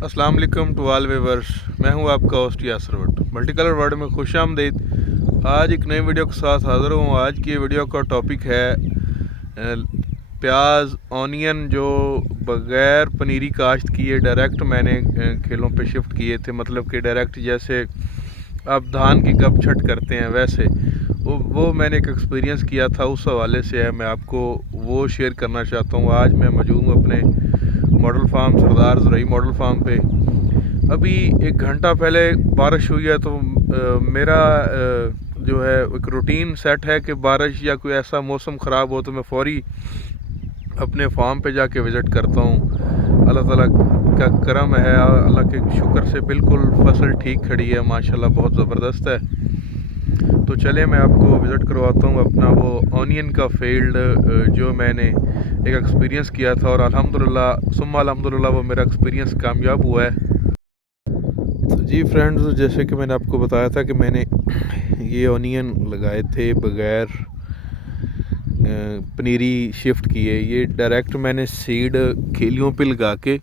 अस्सलाम वालेकुम to all viewers. मैं हूं आपका host Yasir Bhat. Multi colour world में खुशामदीद। आज एक नई वीडियो के साथ हाज़िर हूं। आज की वीडियो का टॉपिक है प्याज ऑनियन जो बग़ैर पनीरी काश्त किए डायरेक्ट मैंने खेलों पे शिफ्ट किए थे। मतलब कि डायरेक्ट जैसे आप धान की गपछट करते हैं वैसे वो मैंने एक एक्सपीरियंस किया था, उस हवाले से है मैं आपको वो शेयर करना चाहता हूँ। आज मैं मौजूद हूँ अपने मॉडल फार्म सरदार ज़रई मॉडल फार्म पे। अभी एक घंटा पहले बारिश हुई है तो मेरा जो है एक रूटीन सेट है कि बारिश या कोई ऐसा मौसम ख़राब हो तो मैं फ़ौरी अपने फार्म पे जाके विज़िट करता हूँ। अल्लाह ताला का करम है, अल्लाह के शुक्र से बिल्कुल फसल ठीक खड़ी है माशाल्लाह, बहुत ज़बरदस्त है। तो चले मैं आपको विज़िट करवाता हूँ अपना वो ऑनियन का फील्ड जो मैंने एक एक्सपीरियंस किया था और अल्हम्दुलिल्लाह सुम्मा अल्हम्दुलिल्लाह वो मेरा एक्सपीरियंस कामयाब हुआ है। तो जी फ्रेंड्स, जैसे कि मैंने आपको बताया था कि मैंने ये ऑनियन लगाए थे बग़ैर पनीरी शिफ्ट किए। ये डायरेक्ट मैंने सीड खेलियों पे लगा के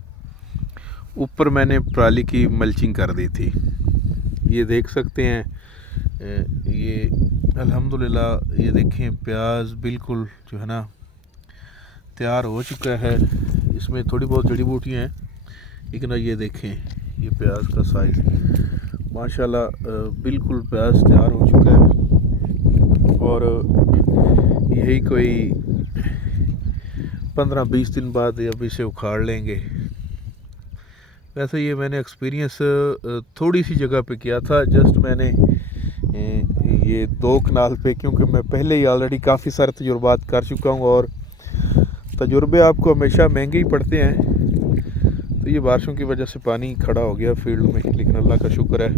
ऊपर मैंने पराली की मल्चिंग कर दी थी। ये देख सकते हैं ये अल्हम्दुलिल्लाह ये देखें प्याज बिल्कुल जो है ना तैयार हो चुका है। इसमें थोड़ी बहुत जड़ी बूटियाँ हैं लेकिन ये देखें ये प्याज का साइज़ माशाल्लाह बिल्कुल प्याज तैयार हो चुका है। और यही कोई 15-20 दिन बाद अब इसे उखाड़ लेंगे। वैसे ये मैंने एक्सपीरियंस थोड़ी सी जगह पे किया था, जस्ट मैंने ये 2 कनाल पे, क्योंकि मैं पहले ही ऑलरेडी काफ़ी सारे तजुर्बात कर चुका हूँ और तजुर्बे आपको हमेशा महंगे ही पड़ते हैं। तो ये बारिशों की वजह से पानी खड़ा हो गया फील्ड में, लेकिन अल्लाह का शुक्र है।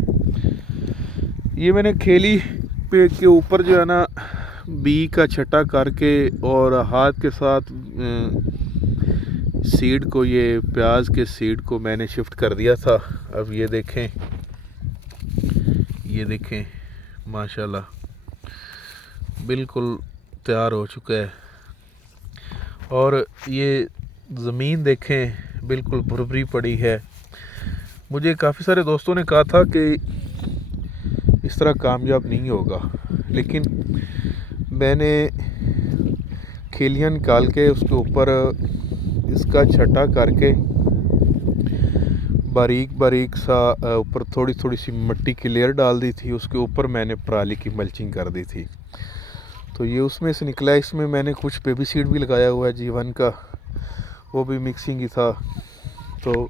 ये मैंने खेली पे के ऊपर जो है ना बी का छटा करके और हाथ के साथ सीड को, ये प्याज के सीड को मैंने शिफ्ट कर दिया था। अब ये देखें माशाल्लाह बिल्कुल तैयार हो चुका है। और ये ज़मीन देखें बिल्कुल भुरभुरी पड़ी है। मुझे काफ़ी सारे दोस्तों ने कहा था कि इस तरह कामयाब नहीं होगा, लेकिन मैंने खेलियाँ निकाल के उसके ऊपर इसका छटा करके बारीक बारीक सा ऊपर थोड़ी थोड़ी सी मिट्टी की लेयर डाल दी थी। उसके ऊपर मैंने पराली की मल्चिंग कर दी थी। तो ये उसमें से निकला। इसमें मैंने कुछ बेबी सीड भी लगाया हुआ है जीवन का, वो भी मिक्सिंग ही था। तो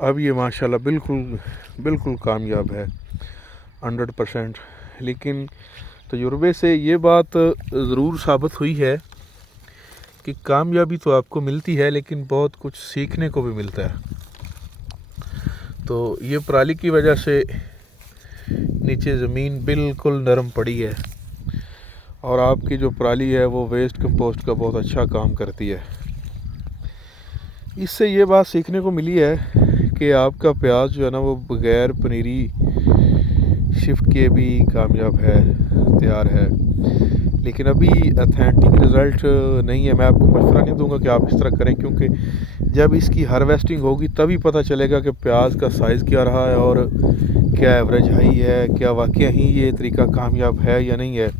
अब ये माशाल्लाह बिल्कुल बिल्कुल कामयाब है 100%। लेकिन तजुर्बे से ये बात ज़रूर साबित हुई है कि कामयाबी तो आपको मिलती है लेकिन बहुत कुछ सीखने को भी मिलता है। तो ये पराली की वजह से नीचे ज़मीन बिल्कुल नरम पड़ी है और आपकी जो पराली है वो वेस्ट कंपोस्ट का बहुत अच्छा काम करती है। इससे ये बात सीखने को मिली है कि आपका प्याज जो है ना वो बग़ैर पनीरी शिफ्ट किए भी कामयाब है, तैयार है। लेकिन अभी अथेंटिक रिज़ल्ट नहीं है। मैं आपको मशवरा नहीं दूंगा कि आप इस तरह करें, क्योंकि जब इसकी हार्वेस्टिंग होगी तभी पता चलेगा कि प्याज का साइज़ क्या रहा है और क्या एवरेज हाई है, क्या वाकई ही ये तरीका कामयाब है या नहीं है।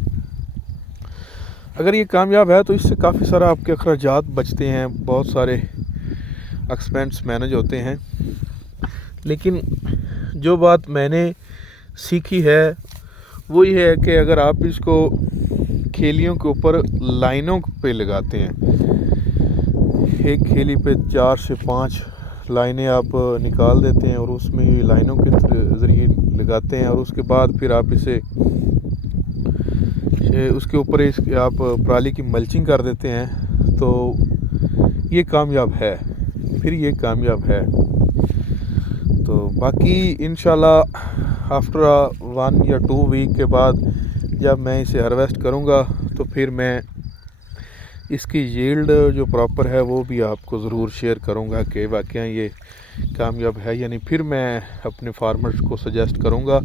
अगर ये कामयाब है तो इससे काफ़ी सारा आपके अखराजात बचते हैं, बहुत सारे एक्सपेंस मैनेज होते हैं। लेकिन जो बात मैंने सीखी है वो ये है कि अगर आप इसको खेलियों के ऊपर लाइनों पे लगाते हैं, एक खेली पे 4 से 5 लाइनें आप निकाल देते हैं और उसमें लाइनों के ज़रिए लगाते हैं और उसके बाद फिर आप इसे उसके ऊपर आप पराली की मल्चिंग कर देते हैं, तो ये कामयाब है, फिर ये कामयाब है। तो बाकी इंशाल्लाह आफ्टर 1 या 2 वीक के बाद जब मैं इसे हार्वेस्ट करूँगा तो फिर मैं इसकी यील्ड जो प्रॉपर है वो भी आपको ज़रूर शेयर करूँगा कि वाकई ये कामयाब है या नहीं। फिर मैं अपने फार्मर्स को सजेस्ट करूँगा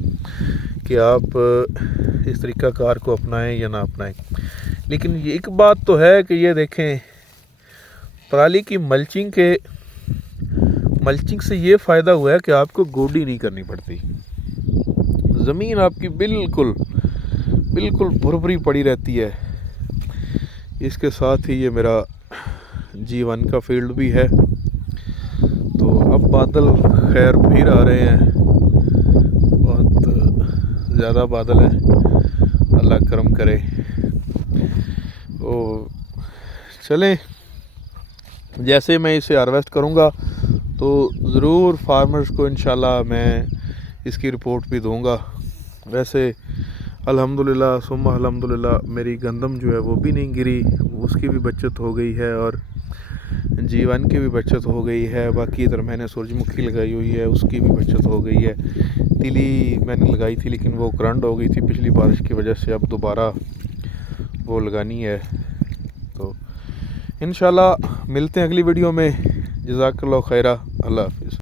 कि आप इस तरीक़ाकार को अपनाएं या ना अपनाएं। लेकिन एक बात तो है कि ये देखें पराली की मल्चिंग के मल्चिंग से ये फ़ायदा हुआ है कि आपको गोडी नहीं करनी पड़ती, ज़मीन आपकी बिल्कुल बिल्कुल भुरभुरी पड़ी रहती है। इसके साथ ही ये मेरा G1 का फील्ड भी है। तो अब बादल खैर फिर आ रहे हैं, बहुत ज़्यादा बादल हैं, अल्लाह करम करे। तो चलें, जैसे मैं इसे हार्वेस्ट करूँगा तो ज़रूर फार्मर्स को इंशाल्लाह मैं इसकी रिपोर्ट भी दूँगा। वैसे अल्हम्दुलिल्लाह सुम्मा अल्हम्दुलिल्लाह मेरी गंदम जो है वो भी नहीं गिरी, उसकी भी बचत हो गई है और G1 की भी बचत हो गई है। बाकी इधर मैंने सूरजमुखी लगाई हुई है, उसकी भी बचत हो गई है। तिली मैंने लगाई थी लेकिन वो करंट हो गई थी पिछली बारिश की वजह से, अब दोबारा वो लगानी है। तो इंशाल्लाह मिलते हैं अगली वीडियो में। जज़ाकल्लाह खैरा, अल्लाह हाफ़िज़।